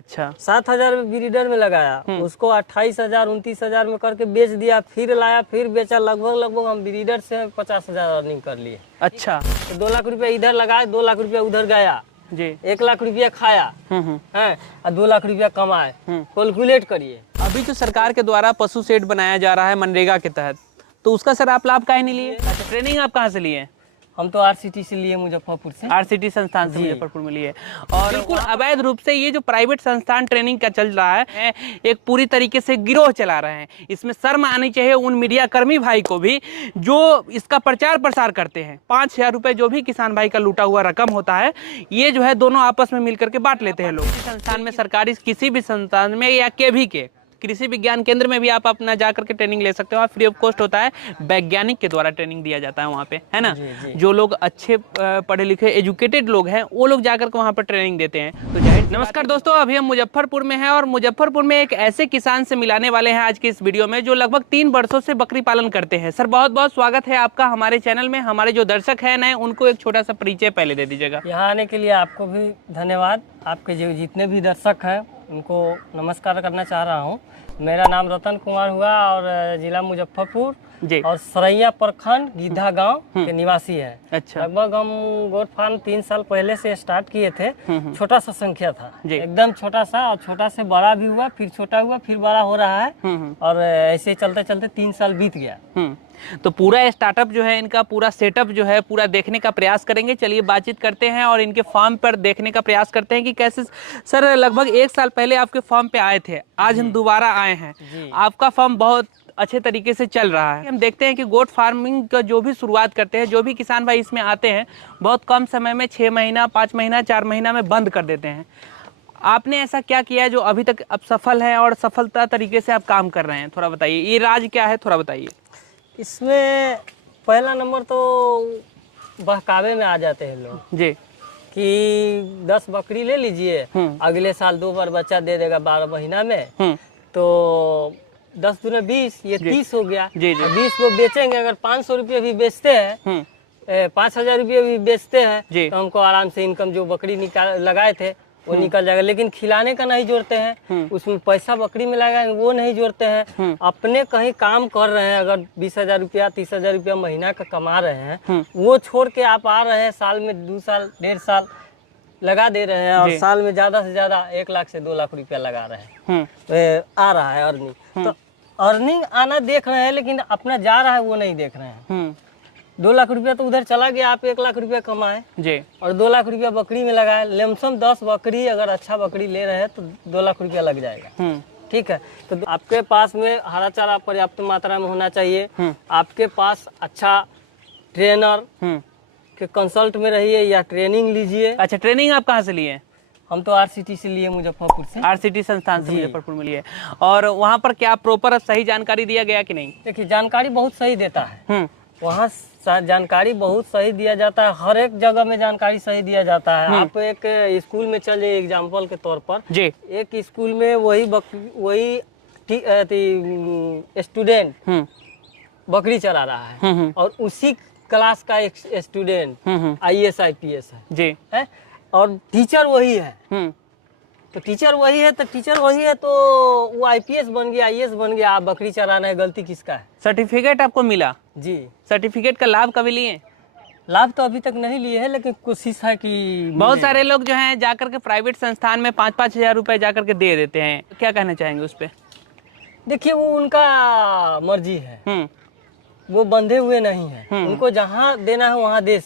अच्छा, 7,000 में ब्रीडर में लगाया, उसको 28,000 29,000 में करके बेच दिया, फिर लाया, फिर बेचा। लगभग हम ब्रीडर से 50,000 अर्निंग कर लिए। अच्छा तो 2 लाख रुपया इधर लगाए, 2 लाख रुपया उधर गया जी। 1 लाख रुपया खाया है और 2 लाख रुपया कमाए। कैलकुलेट करिए। अभी जो सरकार के द्वारा पशु शेड बनाया जा रहा है मनरेगा के तहत, तो उसका सर आप लाभ काहे नहीं लिए? अच्छा, ट्रेनिंग आप कहाँ से लिए? हम तो आरसीटी से लिए, मुजफ्फरपुर से, आरसीटी संस्थान से मुजफ्फरपुर में लिए। और बिल्कुल अवैध रूप से ये जो प्राइवेट संस्थान ट्रेनिंग का चल रहा है, एक पूरी तरीके से गिरोह चला रहे हैं। इसमें शर्म आनी चाहिए उन मीडिया कर्मी भाई को भी जो इसका प्रचार प्रसार करते हैं। 5,000 रुपए जो भी किसान भाई का लूटा हुआ रकम होता है, ये जो है दोनों आपस में मिलकर के बांट लेते हैं लोग। संस्थान में, सरकारी किसी भी संस्थान में या केवी के कृषि विज्ञान केंद्र में भी आप अपना जाकर के ट्रेनिंग ले सकते हो। फ्री ऑफ कॉस्ट होता है, वैज्ञानिक के द्वारा ट्रेनिंग दिया जाता है वहाँ पे, है ना। जी। जो लोग अच्छे पढ़े लिखे एजुकेटेड लोग हैं, वो लोग जाकर के वहाँ पर ट्रेनिंग देते हैं। तो नमस्कार दोस्तों, अभी हम मुजफ्फरपुर में हैं और मुजफ्फरपुर में एक ऐसे किसान से मिलाने वाले हैं आज की इस वीडियो में जो लगभग 3 वर्षों से बकरी पालन करते हैं। सर बहुत बहुत स्वागत है आपका हमारे चैनल में। हमारे जो दर्शक हैं नए, उनको एक छोटा सा परिचय पहले दे दीजिएगा। यहाँ आने के लिए आपको भी धन्यवाद। आपके जो जितने भी दर्शक हैं उनको नमस्कार करना चाह रहा हूँ। मेरा नाम रतन कुमार हुआ और जिला मुजफ्फरपुर जी, और सरैया प्रखंड गिद्धा गांव के निवासी है। अच्छा, लगभग हम गोट फार्म 3 साल पहले से स्टार्ट किए थे। छोटा सा संख्या था, एकदम छोटा सा, और छोटा से बड़ा भी हुआ, फिर छोटा हुआ, फिर बड़ा हो रहा है। और ऐसे चलते चलते 3 साल बीत गया। तो पूरा स्टार्टअप जो है, इनका पूरा सेटअप जो है पूरा देखने का प्रयास करेंगे। चलिए बातचीत करते हैं और इनके फार्म पर देखने का प्रयास करते हैं कि कैसे। सर लगभग 1 साल पहले आपके फार्म पे आए थे, आज हम दोबारा आए हैं। आपका फार्म बहुत अच्छे तरीके से चल रहा है। हम देखते हैं कि गोट फार्मिंग का जो भी शुरुआत करते हैं, जो भी किसान भाई इसमें आते हैं, बहुत कम समय में 6 महीना 5 महीना 4 महीना में बंद कर देते हैं। आपने ऐसा क्या किया है जो अभी तक अब सफल है और सफलता तरीके से आप काम कर रहे हैं? थोड़ा बताइए, ये राज क्या है, थोड़ा बताइए। इसमें पहला नंबर तो बहकावे में आ जाते हैं लोग जी कि 10 बकरी ले लीजिए, अगले साल 2 बार बच्चा दे देगा 12 महीना में, तो 10 दूना 20, ये 30 हो गया। जी। 20 को बेचेंगे, अगर 500 रुपये भी बेचते हैं, 5,000 रुपये भी बेचते हैं, तो हमको आराम से इनकम जो बकरी लगाए थे वो निकल जाएगा। लेकिन खिलाने का नहीं जोड़ते हैं, उसमें पैसा बकरी में लगाएंगे वो नहीं जोड़ते हैं। अपने कहीं काम कर रहे हैं, अगर 20,000 रुपया 30,000 रुपया महीना का कमा रहे हैं, वो छोड़ के आप आ रहे हैं, साल में 2 साल 1.5 साल लगा दे रहे हैं, और साल में ज्यादा से ज्यादा 1 लाख से 2 लाख रुपया लगा रहे हैं। आ रहा है अर्निंग, तो अर्निंग आना देख रहे हैं, लेकिन अपना जा रहा है वो नहीं देख रहे हैं। 2 लाख रुपया तो उधर चला गया, आप 1 लाख रुपया कमाए जी, और 2 लाख रुपया बकरी में लगाए। लमसम 10 बकरी अगर अच्छा बकरी ले रहे हैं तो 2 लाख रुपया लग जाएगा। ठीक है, तो आपके पास में हरा चारा पर्याप्त मात्रा में होना चाहिए। आपके पास अच्छा ट्रेनर के कंसल्ट में रहिए या ट्रेनिंग लीजिए। अच्छा, ट्रेनिंग आप कहाँ से लिए? हम तो आरसीटी से लिए, मुजफ्फरपुर से, आरसीटी संस्थान से मुजफ्फरपुर में लिए। और वहाँ पर क्या प्रॉपर सही जानकारी दिया गया कि नहीं? देखिए, जानकारी बहुत सही देता है वहाँ, जानकारी बहुत सही दिया जाता है। हर एक जगह में जानकारी सही दिया जाता है। आप एक स्कूल में चल जाइए, एग्जाम्पल के तौर पर जी, एक स्कूल में वही स्टूडेंट बकरी चला रहा है, और उसी क्लास का एक स्टूडेंट IAS IPS है जी, है, और टीचर वही है। तो टीचर वही है तो वो IPS बन गया, IAS बन गया। आप बकरी चलाना है, गलती किसका है? सर्टिफिकेट आपको मिला जी। सर्टिफिकेट का लाभ कभी लिए? लाभ तो अभी तक नहीं लिए है, लेकिन कोशिश है कि बहुत सारे लोग जो हैं जाकर के प्राइवेट संस्थान में 5-5 हजार रुपए जाकर के दे देते हैं। क्या कहना चाहेंगे उस पे? देखिए, वो उनका मर्जी है, वो बंधे हुए नहीं है। उनको जहाँ देना है वहाँ दे,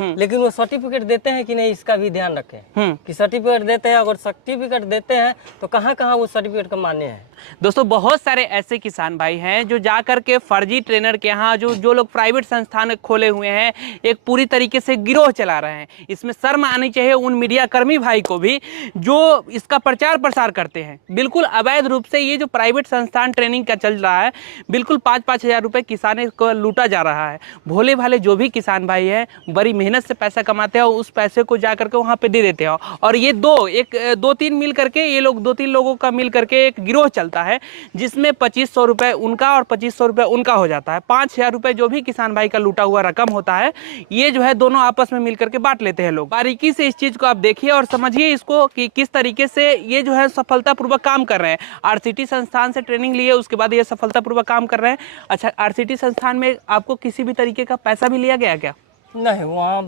लेकिन वो सर्टिफिकेट देते हैं कि नहीं, इसका भी ध्यान रखें कि सर्टिफिकेट देते हैं। अगर सर्टिफिकेट देते हैं तो कहाँ कहाँ वो सर्टिफिकेट का मान्य है। दोस्तों, बहुत सारे ऐसे किसान भाई हैं जो जाकर के फर्जी ट्रेनर के यहाँ, जो लोग प्राइवेट संस्थान खोले हुए हैं, एक पूरी तरीके से गिरोह चला रहे हैं। इसमें शर्म आनी चाहिए उन मीडिया कर्मी भाई को भी जो इसका प्रचार प्रसार करते हैं। बिल्कुल अवैध रूप से ये जो प्राइवेट संस्थान ट्रेनिंग का चल रहा है, बिल्कुल 5-5 हजार रुपये किसान को लूटा जा रहा है। भोले भाले जो भी किसान भाई हैं बड़ी मेहनत से पैसा कमाते हैं और उस पैसे को जा करके वहाँ पे दे देते हैं। और ये दो तीन मिल करके ये लोग 2-3 लोगों का मिल करके एक गिरोह चलता है, जिसमें 2500 रुपये उनका और 2500 रुपये उनका हो जाता है। 5000 रुपये जो भी किसान भाई का लूटा हुआ रकम होता है ये जो है दोनों आपस में मिल करके बांट लेते हैं लोग। बारीकी से इस चीज़ को आप देखिए और समझिए इसको कि किस तरीके से ये जो है सफलतापूर्वक काम कर रहे हैं। आरसीटी संस्थान से ट्रेनिंग लिए उसके बाद ये सफलतापूर्वक काम कर रहे हैं। अच्छा, आरसीटी संस्थान में आपको किसी भी तरीके का पैसा भी लिया गया क्या? नहीं, वहाँ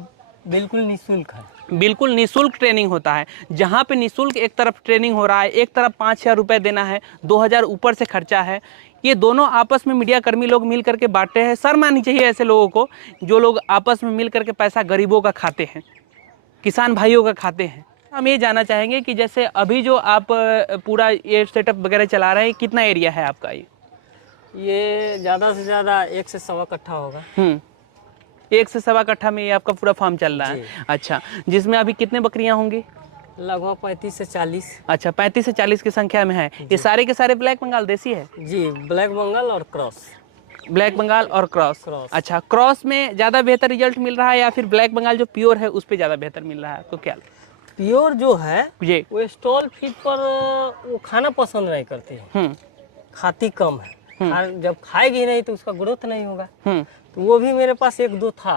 बिल्कुल निःशुल्क है। बिल्कुल निःशुल्क ट्रेनिंग होता है। जहाँ पे निःशुल्क एक तरफ ट्रेनिंग हो रहा है, एक तरफ 5000 रुपये देना है, 2000 ऊपर से खर्चा है। ये दोनों आपस में मीडिया कर्मी लोग मिल करके बांटते हैं। शर्म आनी चाहिए ऐसे लोगों को जो लोग आपस में मिल करके पैसा गरीबों का खाते हैं, किसान भाइयों का खाते हैं। हम ये जानना चाहेंगे कि जैसे अभी जो आप पूरा ये सेटअप वगैरह चला रहे हैं, कितना एरिया है आपका? ये ज़्यादा से ज़्यादा 1 से सवा कट्ठा होगा। 1 से सवा कट्ठा में ये आपका पूरा फार्म चल रहा है। अच्छा, जिसमें अभी कितने बकरियां होंगी? लगभग 35 से 40। अच्छा, 35 से 40 की संख्या में है। ये सारे के सारे ब्लैक बंगाल देसी है? जी, ब्लैक बंगाल और क्रॉस। ब्लैक बंगाल और क्रॉस। अच्छा, क्रॉस में ज़्यादा बेहतर रिजल्ट मिल रहा है या फिर ब्लैक बंगाल जो प्योर है उस पर ज़्यादा बेहतर मिल रहा है? तो क्या प्योर जो है जी वो स्टॉल फीड पर वो खाना पसंद नहीं करती है, खाती कम है। जब खाएगी नहीं तो उसका ग्रोथ नहीं होगा। तो वो भी मेरे पास 1-2 था,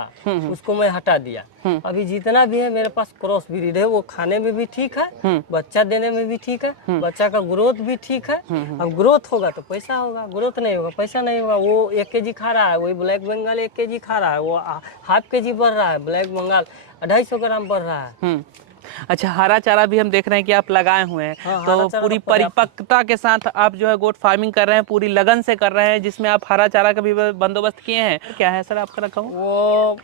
उसको मैं हटा दिया। अभी जितना भी है मेरे पास क्रॉस ब्रीड है। वो खाने में भी ठीक है, बच्चा देने में भी ठीक है, बच्चा का ग्रोथ भी ठीक है। अब ग्रोथ होगा तो पैसा होगा, ग्रोथ नहीं होगा पैसा नहीं होगा। वो 1 kg खा रहा है, वही ब्लैक बंगाल 1 kg खा रहा है, वो ½ kg बढ़ रहा है, ब्लैक बंगाल 250 ग्राम बढ़ रहा है। अच्छा, हरा चारा भी हम देख रहे हैं कि आप लगाए हुए हैं। तो पूरी परिपक्वता के साथ आप जो है गोट फार्मिंग कर रहे हैं, पूरी लगन से कर रहे हैं, जिसमें आप हरा चारा का भी बंदोबस्त किए हैं। क्या है सर आपका रखा हुआ? वो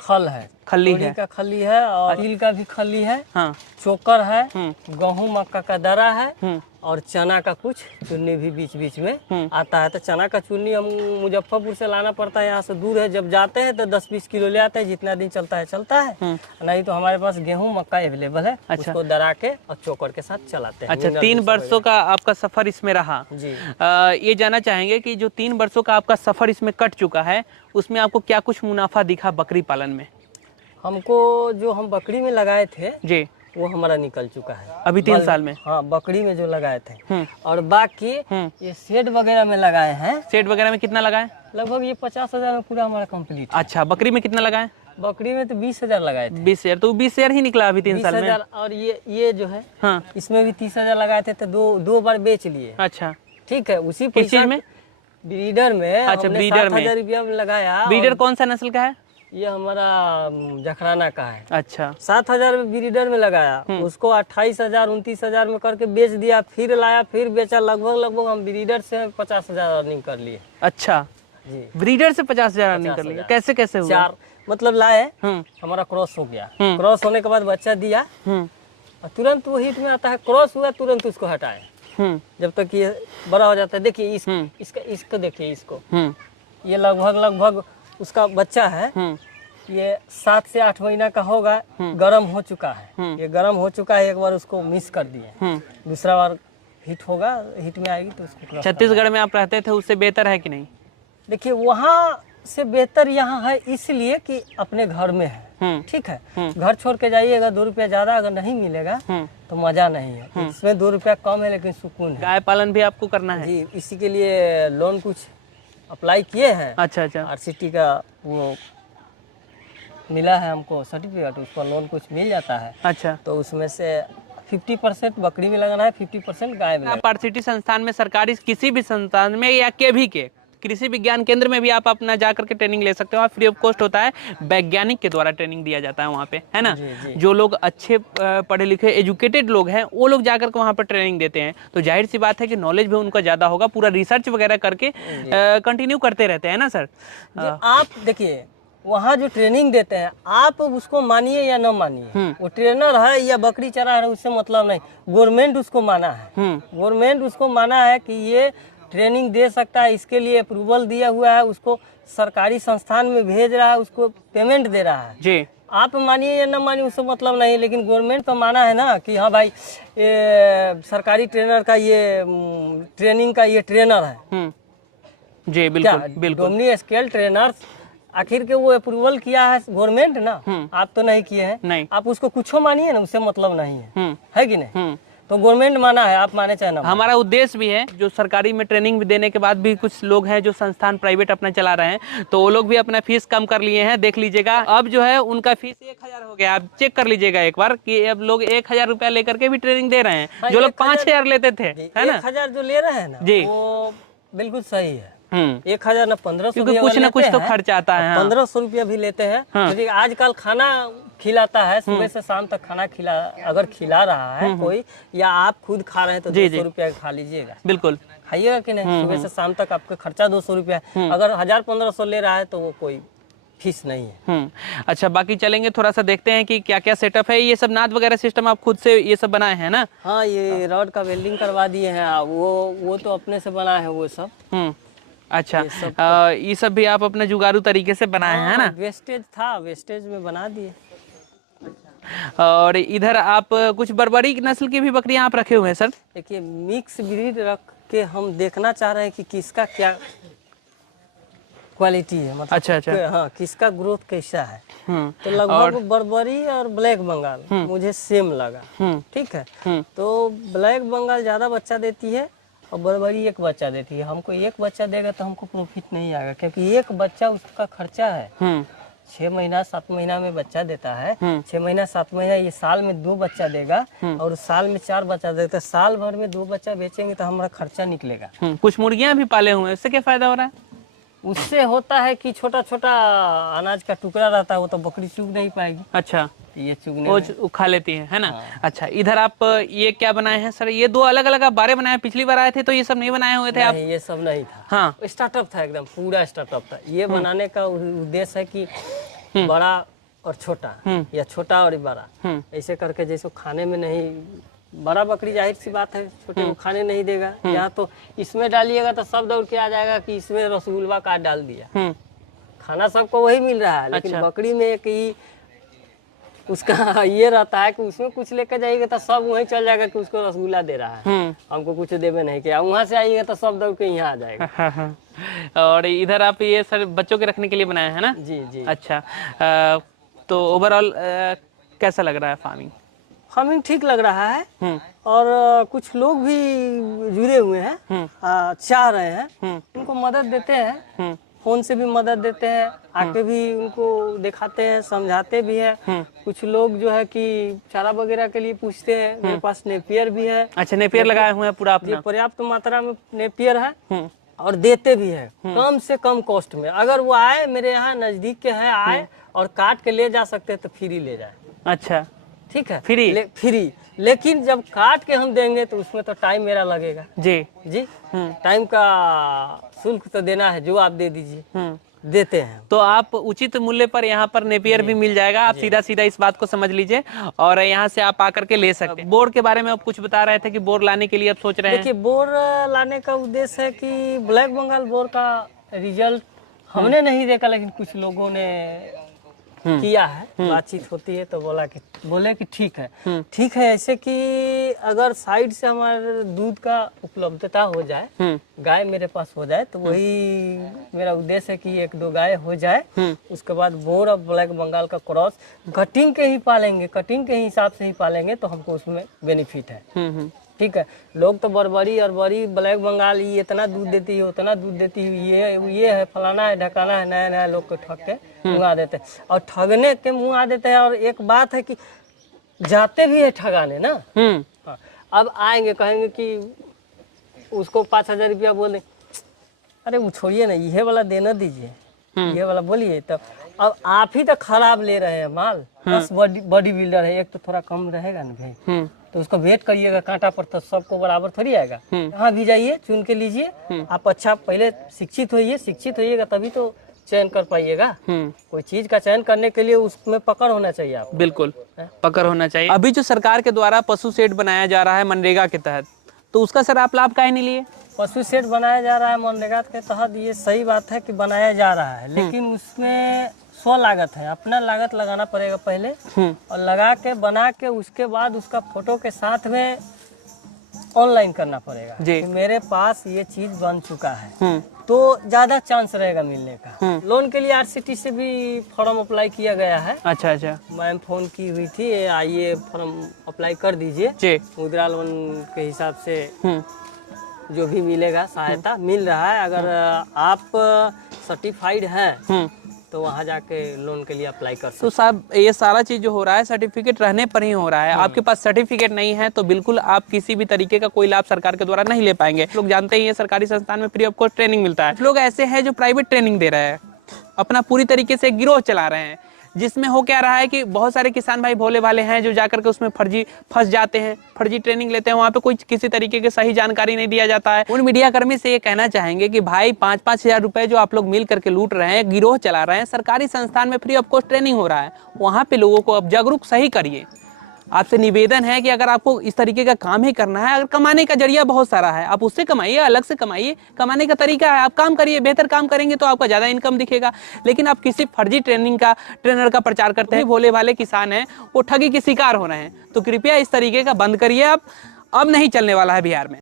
खल है, खली है का खली है और तिल का भी खली है। हाँ, चोकर है, गेहूं मक्का का दरा है और चना का कुछ चुन्नी भी बीच बीच में आता है। तो चना का चुन्नी हम मुजफ्फरपुर से लाना पड़ता है, यहाँ से दूर है। जब जाते हैं तो 10-20 किलो ले आते हैं, जितना दिन चलता है। नहीं तो हमारे पास गेहूं मक्का अवेलेबल है। अच्छा। उसको दरा के और चोकर के साथ चलाते हैं। अच्छा, 3 वर्षों का आपका सफर इसमें रहा जी। ये जानना चाहेंगे कि जो 3 वर्षों का आपका सफर इसमें कट चुका है उसमें आपको क्या कुछ मुनाफा दिखा बकरी पालन में? हमको जो हम बकरी में लगाए थे जी वो हमारा निकल चुका है अभी 3 साल में। हाँ, बकरी में जो लगाए थे। और बाकी ये शेड वगैरह में लगाए हैं। शेड वगैरह में कितना लगाए? लगभग ये 50,000 में पूरा हमारा कंप्लीट। अच्छा, बकरी में कितना लगाए? बकरी में तो 20,000 लगाए थे। 20,000? तो 20,000 ही निकला अभी 3 साल में। और ये जो है हाँ, इसमें भी 30,000 लगाए थे, तो दो बार बेच लिए। अच्छा, ठीक है। उसी किस चीज में? ब्रीडर में। अच्छा, ब्रीडर में 7,000 रुपया में लगाया। ब्रीडर कौन सा नस्ल का है? ये हमारा जखराना का है। अच्छा, 7,000 में ब्रीडर में लगाया, उसको 28,000 29,000 में करके बेच दिया। फिर लाया, फिर बेचा। लगभग हम ब्रीडर से 50,000 अर्निंग कर लिए। अच्छा जी, ब्रीडर से 50,000 अर्निंग कर लिया। कैसे हुआ? 4 मतलब लाए, हमारा क्रॉस हो गया। क्रॉस होने के बाद बच्चा दिया और तुरंत वो हिट में आता है। क्रॉस हुआ तुरंत उसको हटाए जब तक ये बड़ा हो जाता है। देखिए इसको देखिए, इसको ये लगभग उसका बच्चा है। ये 7 से 8 महीना का होगा। गर्म हो चुका है, ये गर्म हो चुका है। एक बार उसको मिस कर दिए, दूसरा बार हिट होगा, हिट में आएगी तो उसको। छत्तीसगढ़ में आप रहते थे, उससे बेहतर है कि नहीं? देखिए, वहाँ से बेहतर यहाँ है इसलिए कि अपने घर में है। ठीक है। घर छोड़ के जाइएगा, 2 रुपया ज्यादा अगर नहीं मिलेगा तो मजा नहीं है। इसमें 2 रुपया कम है लेकिन सुकून है। गाय पालन भी आपको करना है जी, इसी के लिए लोन कुछ अप्लाई किए हैं। अच्छा, आरसीटी का वो मिला है हमको सर्टिफिकेट, उस पर लोन कुछ मिल जाता है। अच्छा, तो उसमें से 50% बकरी में लगाना है, 50% गाय में। आप आरसीटी संस्थान में, सरकारी किसी भी संस्थान में या केवी के कृषि विज्ञान केंद्र में भी आप अपना जाकर के ट्रेनिंग ले सकते हो। फ्री ऑफ कॉस्ट होता है, वैज्ञानिक के द्वारा ट्रेनिंग दिया जाता है वहाँ पे, है ना। जी। जो लोग अच्छे पढ़े लिखे एजुकेटेड लोग हैं वो लोग जाकर के वहाँ पर ट्रेनिंग देते हैं, तो जाहिर सी बात है कि नॉलेज भी उनका ज़्यादा होगा। पूरा रिसर्च वगैरह करके कंटिन्यू करते रहते हैं ना सर। आप देखिए, वहाँ जो ट्रेनिंग देते हैं आप उसको मानिए या न मानिए, वो ट्रेनर है या बकरी चरा है उससे मतलब नहीं। गवर्नमेंट उसको माना है, गवर्नमेंट उसको माना है कि ये ट्रेनिंग दे सकता है, इसके लिए अप्रूवल दिया हुआ है, उसको सरकारी संस्थान में भेज रहा है, उसको पेमेंट दे रहा है जी। आप मानिए या न मानिए उससे मतलब नहीं, लेकिन गवर्नमेंट तो माना है ना कि हाँ भाई ये सरकारी ट्रेनर का ये ट्रेनिंग का ये ट्रेनर है, जी बिल्कुल बिल्कुल। डोमिनी स्केल ट्रेनर्स आखिर के वो अप्रूवल किया है गवर्नमेंट ना, आप तो नहीं किए हैं, नहीं। आप उसको कुछ मानिए ना, उससे मतलब नहीं है कि नहीं? तो गवर्नमेंट माना है, आप माने चाहे ना। हमारा उद्देश्य भी है, जो सरकारी में ट्रेनिंग भी देने के बाद भी कुछ लोग हैं जो संस्थान प्राइवेट अपना चला रहे हैं, तो वो लोग भी अपना फीस कम कर लिए हैं। देख लीजिएगा अब जो है उनका फीस 1000 हो गया। आप चेक कर लीजिएगा एक बार कि अब लोग 1000 रुपया लेकर के भी ट्रेनिंग दे रहे हैं। जो लोग 5000 लेते थे, है ना? 1000 जो ले रहे हैं ना, जी, वो बिल्कुल सही है। 1000 ना 1500, क्योंकि कुछ ना कुछ तो खर्चा आता है। 1500 रुपया भी लेते हैं। क्योंकि आजकल खाना खिलाता है, सुबह से शाम तक खाना अगर खिला रहा है कोई, या आप खुद खा रहे हैं तो 200 रुपया खा लीजिएगा। बिल्कुल खाइएगा कि नहीं? सुबह से शाम तक आपका खर्चा 200 रुपया है। अगर 1000-1500 ले रहा है तो वो कोई फीस नहीं है। अच्छा, बाकी चलेंगे थोड़ा सा देखते हैं कि क्या क्या सेटअप है। ये सब नाद वगैरह सिस्टम आप खुद से ये सब बनाए हैं ना? हाँ, ये रॉड का वेल्डिंग करवा दिए हैं। वो तो अपने से बना है वो सब। अच्छा, ये सब भी आप अपने जुगाड़ू तरीके से बनाए हैं ना? वेस्टेज था, वेस्टेज में बना दिए। और इधर आप कुछ बर्बरी नस्ल की भी बकरियां आप रखे हुए हैं सर? देखिए, मिक्स ब्रीड रख के हम देखना चाह रहे हैं कि किसका क्या क्वालिटी है, मतलब अच्छा। हाँ, किसका ग्रोथ कैसा है। तो लगभग बर्बरी और ब्लैक बंगाल मुझे सेम लगा। ठीक है, तो ब्लैक बंगाल ज्यादा बच्चा देती है और बर्बरी एक बच्चा देती है। हमको एक बच्चा देगा तो हमको प्रॉफिट नहीं आएगा, क्योंकि एक बच्चा उसका खर्चा है। 6 महीना 7 महीना में बच्चा देता है। 6 महीना 7 महीना, ये साल में 2 बच्चा देगा और साल में 4 बच्चा देता है। साल भर में 2 बच्चा बेचेंगे तो हमारा खर्चा निकलेगा। कुछ मुर्गियां भी पाले हुए हैं, उससे क्या फायदा हो रहा है? उससे होता है कि छोटा छोटा अनाज का टुकड़ा रहता है, वो तो बकरी चुग नहीं पाएगी। अच्छा, ये चुगने वो खा लेती है ना? अच्छा, इधर आप ये क्या बनाए हैं सर? ये 2 अलग अलग आप बारे बनाए, पिछली बार आए थे तो ये सब नहीं बनाए हुए थे आप? ये सब नहीं था। हाँ, स्टार्टअप था, एकदम पूरा स्टार्टअप था। ये बनाने का उद्देश्य है कि बड़ा और छोटा, या छोटा और बड़ा, ऐसे करके जैसे खाने में नहीं, बड़ा बकरी जाहिर सी बात है छोटे को खाने नहीं देगा। यहाँ तो इसमें डालिएगा तो सब दौड़ के आ जाएगा कि इसमें रसगुल्ला काट डाल दिया। खाना सबको वही मिल रहा है, लेकिन बकरी में एक ही उसका ये रहता है कि उसमें कुछ लेकर जाइएगा तो सब वहीं चल जाएगा कि उसको रसगुल्ला दे रहा है, हमको कुछ देवे नहीं किया। वहाँ से आइएगा तो सब दौड़ के यहाँ आ जाएगा। और इधर आप ये सर बच्चों के रखने के लिए बनाए हैं ना? जी। अच्छा, तो ओवरऑल कैसा लग रहा है फार्मिंग? फार्मिंग ठीक लग रहा है, और कुछ लोग भी जुड़े हुए हैं, चाह रहे हैं, उनको मदद देते हैं, फोन से भी मदद देते हैं, आके भी उनको दिखाते हैं, समझाते भी हैं। कुछ लोग जो है कि चारा वगैरह के लिए पूछते हैं। मेरे पास नेपियर भी है। अच्छा, नेपियर लगाए हुए हैं पूरा अपना? पर्याप्त मात्रा में नेपियर है, और देते भी है कम से कम कॉस्ट में। अगर वो आए मेरे यहाँ नजदीक के हैं, आए और काट के ले जा सकते हैं तो फ्री ले जाए। अच्छा, ठीक है, फ्री। लेकिन जब काट के हम देंगे तो उसमें तो टाइम मेरा लगेगा। जी टाइम का शुल्क तो देना है, जो आप दे दीजिए, देते हैं। तो आप उचित मूल्य पर यहाँ पर नेपियर भी मिल जाएगा। आप सीधा इस बात को समझ लीजिए, और यहाँ से आप आकर के ले सकते हैं। बोर के बारे में आप कुछ बता रहे थे कि बोर लाने के लिए आप सोच रहे हैं? देखिए, बोर लाने का उद्देश्य है कि ब्लैक बंगाल बोर का रिजल्ट हमने नहीं देखा, लेकिन कुछ लोगों ने किया है। बातचीत होती है तो बोले कि ठीक है। ऐसे कि अगर साइड से हमारे दूध का उपलब्धता हो जाए, गाय मेरे पास हो जाए, तो वही मेरा उद्देश्य है कि 1-2 गाय हो जाए। उसके बाद बोर और ब्लैक बंगाल का क्रॉस कटिंग के ही पालेंगे, कटिंग के हिसाब से ही पालेंगे, तो हमको उसमें बेनिफिट है। ठीक है, लोग तो बर्बरी और बड़ी ब्लैक बंगाल ये इतना दूध देती है, उतना दूध देती है, ये है, फलाना है, ढकाना है, नया लोग को ठग के मुँह देते हैं, और ठगने के मुँह आ देते हैं। और एक बात है कि जाते भी है ठगाने ना। हाँ, अब आएंगे कहेंगे कि उसको 5000 रुपया बोले, अरे वो छोड़िए ना, ये वाला देना दीजिए, ये वाला बोलिए। तो अब आप ही तो खराब ले रहे हैं माल। बस बॉडी बिल्डर है, एक तो थोड़ा कम रहेगा ना भाई, तो उसको वेट करिएगा कांटा पर, तो सबको बराबर थोड़ी आएगा। यहाँ भी जाइए, चुन के लीजिए। आप अच्छा पहले शिक्षित होइएगा तभी तो चयन कर पाइएगा। कोई चीज का चयन करने के लिए उसमें पकड़ होना चाहिए आपको। बिल्कुल पकड़ होना चाहिए। अभी जो सरकार के द्वारा पशु शेड बनाया जा रहा है मनरेगा के तहत, तो उसका सर आप लाभ काहे नहीं लिए? पशु शेड बनाया जा रहा है मनरेगा के तहत, ये सही बात है कि बनाया जा रहा है, लेकिन उसमें 100 लागत है। अपना लागत लगाना पड़ेगा पहले, और लगा के बना के उसके बाद उसका फोटो के साथ में ऑनलाइन करना पड़ेगा जी। कि मेरे पास ये चीज बन चुका है तो ज्यादा चांस रहेगा मिलने का। लोन के लिए RCT से भी फॉर्म अप्लाई किया गया है। अच्छा अच्छा मैम फोन की हुई थी, आइए फॉर्म अप्लाई कर दीजिए, जी। मुद्रा लोन के हिसाब से जो भी मिलेगा सहायता मिल रहा है। अगर आप सर्टिफाइड हैं तो वहाँ जाके लोन के लिए अप्लाई कर सकते। तो साहब ये सारा चीज जो हो रहा है सर्टिफिकेट रहने पर ही हो रहा है। आपके पास सर्टिफिकेट नहीं है तो बिल्कुल आप किसी भी तरीके का कोई लाभ सरकार के द्वारा नहीं ले पाएंगे। लोग जानते ही है सरकारी संस्थान में फ्री ऑफ कॉस्ट ट्रेनिंग मिलता है। लोग ऐसे हैं जो प्राइवेट ट्रेनिंग दे रहे हैं, अपना पूरी तरीके से गिरोह चला रहे हैं, जिसमें हो क्या रहा है कि बहुत सारे किसान भाई भोले भाले हैं जो जाकर के उसमें फर्जी फंस जाते हैं, फर्जी ट्रेनिंग लेते हैं। वहाँ पे कोई किसी तरीके की सही जानकारी नहीं दिया जाता है। उन मीडिया कर्मी से ये कहना चाहेंगे कि भाई 5-5 हजार रुपए जो आप लोग मिल करके लूट रहे हैं, गिरोह चला रहे हैं, सरकारी संस्थान में फ्री ऑफ कॉस्ट ट्रेनिंग हो रहा है, वहाँ पे लोगों को अब जागरूक सही करिए। आपसे निवेदन है कि अगर आपको इस तरीके का काम ही करना है, अगर कमाने का जरिया बहुत सारा है, आप उससे कमाइए, अलग से कमाइए, कमाने का तरीका है, आप काम करिए, बेहतर काम करेंगे तो आपका ज़्यादा इनकम दिखेगा। लेकिन आप किसी फर्जी ट्रेनर का प्रचार करते हैं, भोले भाले किसान हैं वो ठगी के शिकार हो रहे हैं। तो कृपया इस तरीके का बंद करिए, अब नहीं चलने वाला है बिहार में।